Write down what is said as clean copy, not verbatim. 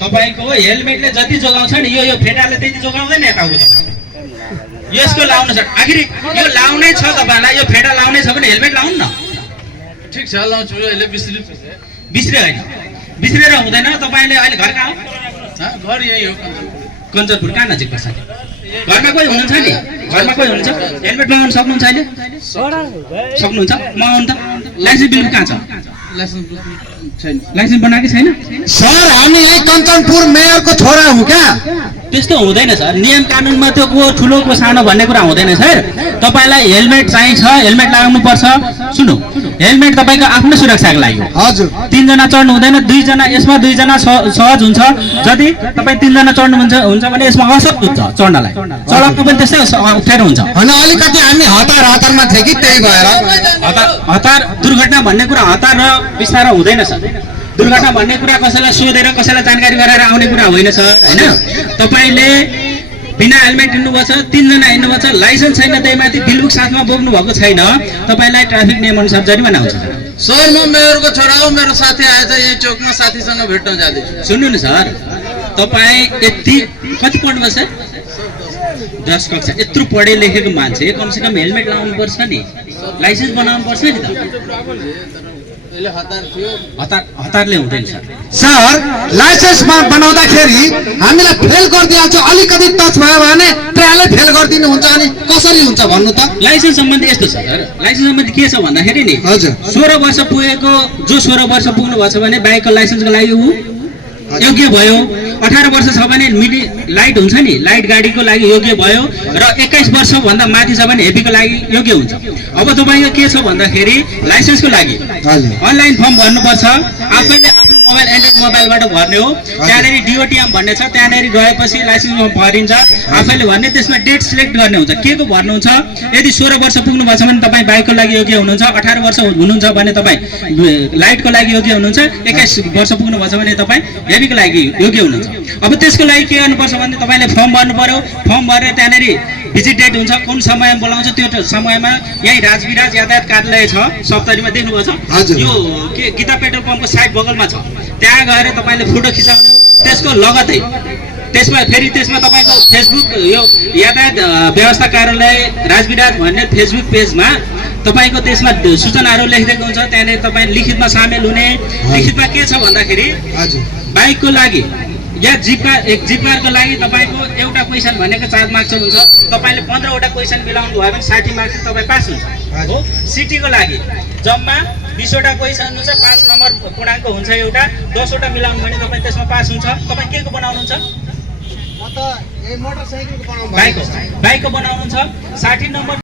तपाईको हेलमेटले जति जोगाउँछ नि यो फेटाले त्यति जोगाउँदैन यताको त यसको लाउनु छ आखिर यो लाउनै छ तपाईलाई यो फेटा लाउनै छ भने हेलमेट लाउनु न ठीक छ लाउँछु अहिले बिस्रे हैन बिस्रेर हुँदैन तपाईले अहिले घर कहाँ हो घर यही हो कञ्चनपुर कहाँ नजिक पर्छ घरमा कोही हुनुहुन्छ नि घरमा कोही हुनुहुन्छ हेलमेट लगाउन सक्नुहुन्छ अहिले सक्नुहुन्छ म आउनु त लाइसेन्स बिल कहाँ छ लाइसेन्स बनाएकै छैन सर हामी यही कञ्चनपुर मेयरको छोरा हौ क्या त्यस्तो हुँदैन सर नियम कानुनमा त्यो को ठुलो को सानो भन्ने कुरा हुँदैन सर तपाईलाई हेलमेट चाहिन्छ हेलमेट लगाउनु पर्छ सुन्नु हेलमेट तपाईको आफ्नो सुरक्षाको लागि हो हजुर 3 जना चढ्नु हुँदैन 2 जना यसमा 2 जना सहज हुन्छ जति तपाई 3 जना चढ्नु हुन्छ भने यसमा असर हुन्छ चढ्नलाई चढ्नु पनि त्यस्तै अप्ठ्यारो हुन्छ अनि अलिकति हामी हतारमा थिए कि त्यही भएर हतार दुर्घटना भन्ने कुरा हतार र बिस्तार हुँदैन सर दुर्घटना भन्ने कुरा कसैलाई सोधेर कसैलाई जानकारी गराएर आउने कुरा होइन सर हैन तपाईले बिना हेलमेट हिँड्नुभएको छ 3 जना हिँड्नुभएको छ लाइसेन्स छैन त्यहीमाथि बिलबुक साथमा बोक्नु भएको छैन तपाईलाई ट्राफिक नियम अनुसार जरिमाना हुन्छ सर म मेयरको छोरा हो मेरो साथी आएछ यही चोकमा साथीसँग भेट्न जाँदैछु सुन्नु न सर तपाई यति कति पढ्नु छ 10 कक्षा यत्रो पढे लेखेको मान्छे कमसेकम हेलमेट लाउनु पर्छ नि लाइसेन्स बनाउनु पर्छ नि त हतारले हुँदैन सर लाइसेन्स बनाउँदाखेरि हामीलाई फेल गरिदिहाल्छ अलिकति टच भयो भने ट्रायलै फेल गरिदिनु हुन्छ अनि कसरी हुन्छ भन्नु त लाइसेन्स सम्बन्धी यस्तो छ सर लाइसेन्स सम्बन्धी के छ भन्दाखेरि नि हजुर 16 वर्ष पुगेको जो 16 वर्ष पुग्नु भएको छ भने बाइकको लाइसेन्सको लागि ऊ योग्य भयो 18 वर्ष छ भने लाइट हुन्छ नि लाइट गाडीको लागि योग्य भयो र 21 वर्ष भन्दा माथि छ भने हेभीको लागि योग्य हुन्छ अब तपाईको के छ भन्दाखेरि लाइसेन्सको लागि अनलाइन फर्म भर्नुपर्छ आफैले आफ्नो मोबाइल एन्ड्रोइड मोबाइलबाट भर्ने हो त्यहाँनेरि डिओटिएम भन्ने छ त्यहाँनेरि गएपछि लाइसेन्स फर्म भरिन्छ आफैले भर्ने त्यसमा डेट सिलेक्ट गर्ने हुन्छ के को भर्नुहुन्छ यदि 16 वर्ष पुग्नु भएको छ भने तपाई बाइकको लागि योग्य हुनुहुन्छ 18 वर्ष हुनुहुन्छ भने तपाई लाइटको लागि योग्य हुनुहुन्छ 21 वर्ष पुग्नु भएको छ भने तपाई हेभीको लागि योग्य हुनुहुन्छ अब त्यसको लागि के गर्नुपर्छ भने तपाईले फर्म भर्नु पर्यो फर्म भरेर त्यहाँनेरि भिजिट डेट हुन्छ कुन समयमा बोलाउँछ त्यो समयमा यही राजविराज यातायात कार्यालय छ सप्तरीमा देख्नुभएको छ यो के गीता पेट्रोल पम्पको साइड बगलमा छ त्यहाँ गएर तपाईले फोटो खिचाउनु त्यसको लगतै त्यसमा तपाईको फेसबुक यो यातायात व्यवस्था कार्यालय राजविराज भन्ने फेसबुक पेजमा तपाईको त्यसमा सूचनाहरू लेखिदिएको हुन्छ त्यहाँनेरि तपाई लिखितमा सामेल हुने लिखितमा के छ भन्दाखेरि बाइकको लागि या जिपकारको लागि तपाईको एउटा क्वेशन भनेको 4 मार्क्स हुन्छ तपाईले 15 वटा क्वेशन मिलाउनु भयो भने 60 मार्क्स तपाई पास हुन्छ हो सिटीको लागि जम्मा 20 वटा क्वेशन हुन्छ 5 नम्बर पूर्णाङ्क हुन्छ एउटा 10 वटा मिलाउनु भने तपाई त्यसमा पास हुन्छ तपाई के को बनाउनुहुन्छ म त ए मोटरसाइकलको बनाउनु बाइकको बनाउनुहुन्छ 60 नम्बर